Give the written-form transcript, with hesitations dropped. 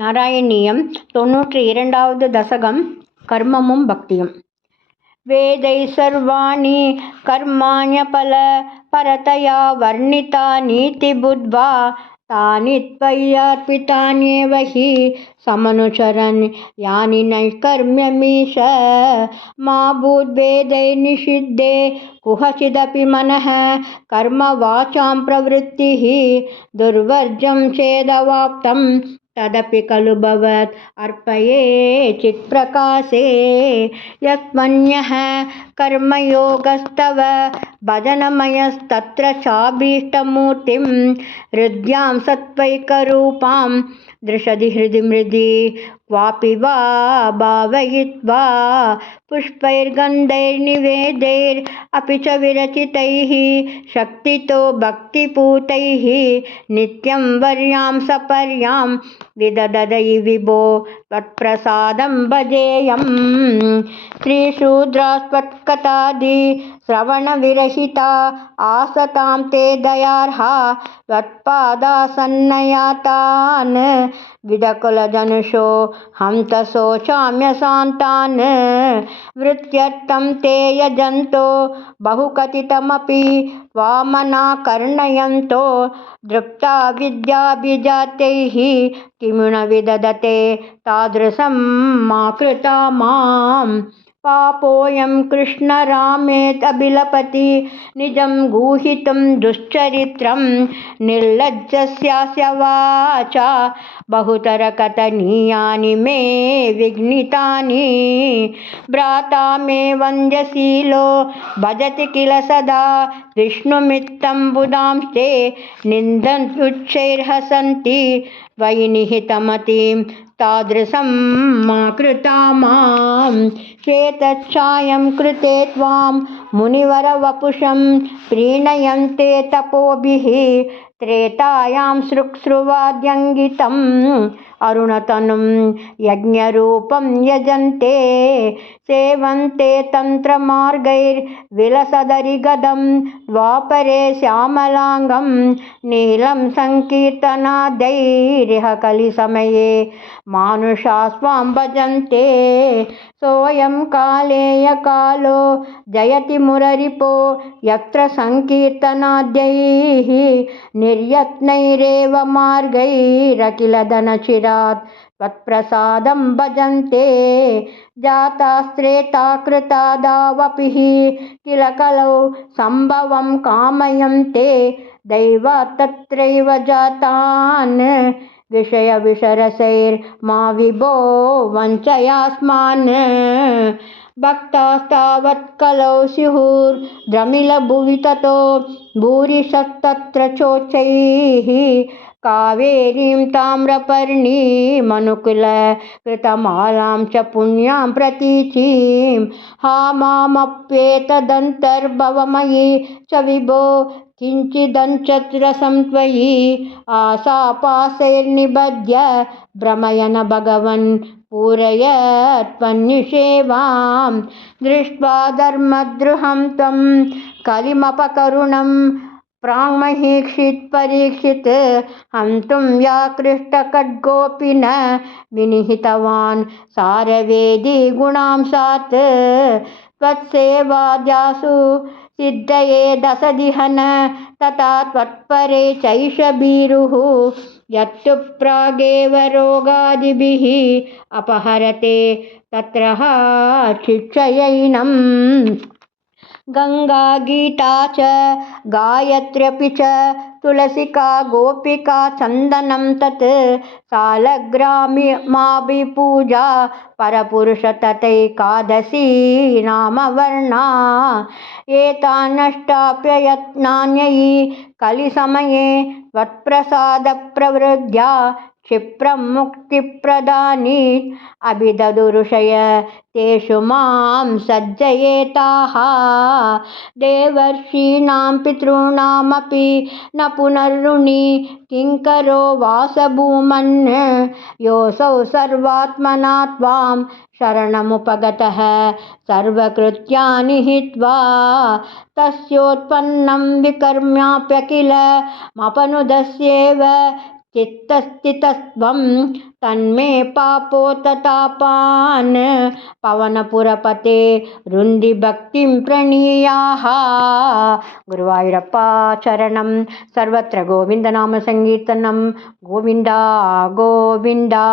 நாராயணீயம் 92வது தசகம் கர்மமும் பக்தியும். வேதை சர்வாணி கர்மாண்யபல பரதயா வர்ணிதானீதி புத்வா தானி த்வயர்ப்பிதான்யேவ ஹி சமனுசரன் யானி நைஷ்கர்ம்யமீஷ மா பூத்வேதை நிஷித்தே குஹசிதபி மனః கர்ம வாசாம் பிரவృత్తిః துர்வர்ஜம் சேதவாப்தம் तदपि खलु भवत् अर्पये चित्प्रकाशे यत्मन्यः कर्मयोगस्तव भजनमयस्तत्र चाभीष्टमूर्तिं हृद्यां सत्त्वैकरूपां दृशति हृदि मृदि क्वापि वा भावयित्वा पुष्पैर्गन्धैर्निवेदैरपि च विरचितैः शक्तितो भक्तिपूतैः नित्यं वर्यां सपर्यां विदददै विभो त्वत्प्रसादं भजेयम्। श्रीशूद्रास्त्वत्कथादि श्रवणविरहिता आसतां ते दयार्हा त्वत्पादासन्नयातान् विदकुलजनुषो हंत शोचाम्यशान्तान् वृत्त्यर्थं ते यजन्तो बहुकथितमपि त्वामनाकर्णयन्तो दृप्ता विद्याभिजातैः किमु न विदधते तादृशं मा कृता माम्। पापोऽयं कृष्णरामेत्यभिलपति निजं गूहितं दुश्चरित्रं निर्लज्जस्यास्य वाचा बहुतरकथनीयानि मे विघ्नितानि। भ्राता मे वन्द्यशीलो भजति किल सदा विष्णुमित्तं बुधांस्ते निन्दन्त्युच्चैर्हसन्ति त्वयि निहितमतिं तादृशं मा कृता माम्। श्वेतच्छायं कृते त्वां मुनिवरवपुषं प्रीणयन्ते तपोभिः त्रेतायां सृक्सृवाद्यङ्गितम् अरुणतनुं यज्ञरूपं यजन्ते सेवन्ते तन्त्रमार्गैर्विलसदरिगदं द्वापरे श्यामलाङ्गं नीलं सङ्कीर्तनादैरिह कलिसमये मानुषा स्वां भजन्ते। सोऽयं कालेय कालो जयति मुररिपो यत्र सङ्कीर्तनाद्यैः निर्यत्नैरेव मार्गैरखिलधनचिरात् त्वत्प्रसादं भजन्ते। जातास्त्रेता कृतादावपिः किल कलौ सम्भवं कामयन्ते दैवात् तत्रैव जातान् विषयविषरसैर्मा विभो वञ्चयास्मान्। भक्तास्तावत् कलौ स्युर्द्रमिलभुवि ततो भूरिशस्तत्र चोच्चैः कावेरीं ताम्रपर्णीमनुकुल कृतमालां च पुण्यां प्रतीचीं हा मामप्येतदन्तर्भवमयि च विभो किञ्चिदञ्चत्रसं त्वयि आशापाशैर्निबध्य भ्रमयन भगवन् पूरय त्वन्निषेवां। दृष्ट्वा धर्मद्रुहं त्वं कलिमपकरुणं प्राङ्महीक्षित् परीक्षित् हन्तुं व्याकृष्टखड्गोऽपि न विनिहितवान् सारवेदी गुणांशात् त्वत्सेवाद्यासु सिद्धये दशदिहन तथा त्वत्परे चैष भीरुः यत्तु प्रागेव रोगादिभिः अपहरते तत्र शिक्षयैनम्। गंगा गीता च गायत्र्यपि च तुलसिका गोपिका चन्दनं तत् सालग्रामाभिपूजा परपुरुष तथैकादशी नामवर्णा एतान्नष्टाप्ययत्नान्ययि कलिसमये त्वत्प्रसादप्रवृद्ध्या क्षिप्रं मुक्तिप्रदानि अभिददुरुषय तेषु मां सज्जयेताः। देवर्षीणां पितॄणामपि न पुनर्ऋणी किङ्करो वासभूमन् योऽसौ सर्वात्मना त्वां शरणमुपगतः सर्वकृत्यानि हित्वा तस्योत्पन्नं विकर्म्याप्यखिलमपनुदस्येव चित्तस्थितस्त्वं तन्मे पापोत्तापान् पवनपुरपते रुन्धि भक्तिं प्रणीयाः गुरुवायूरप्प चरणं सर्वत्र गोविन्दनाम संकीर्तनं गोविन्दा गोविन्दा।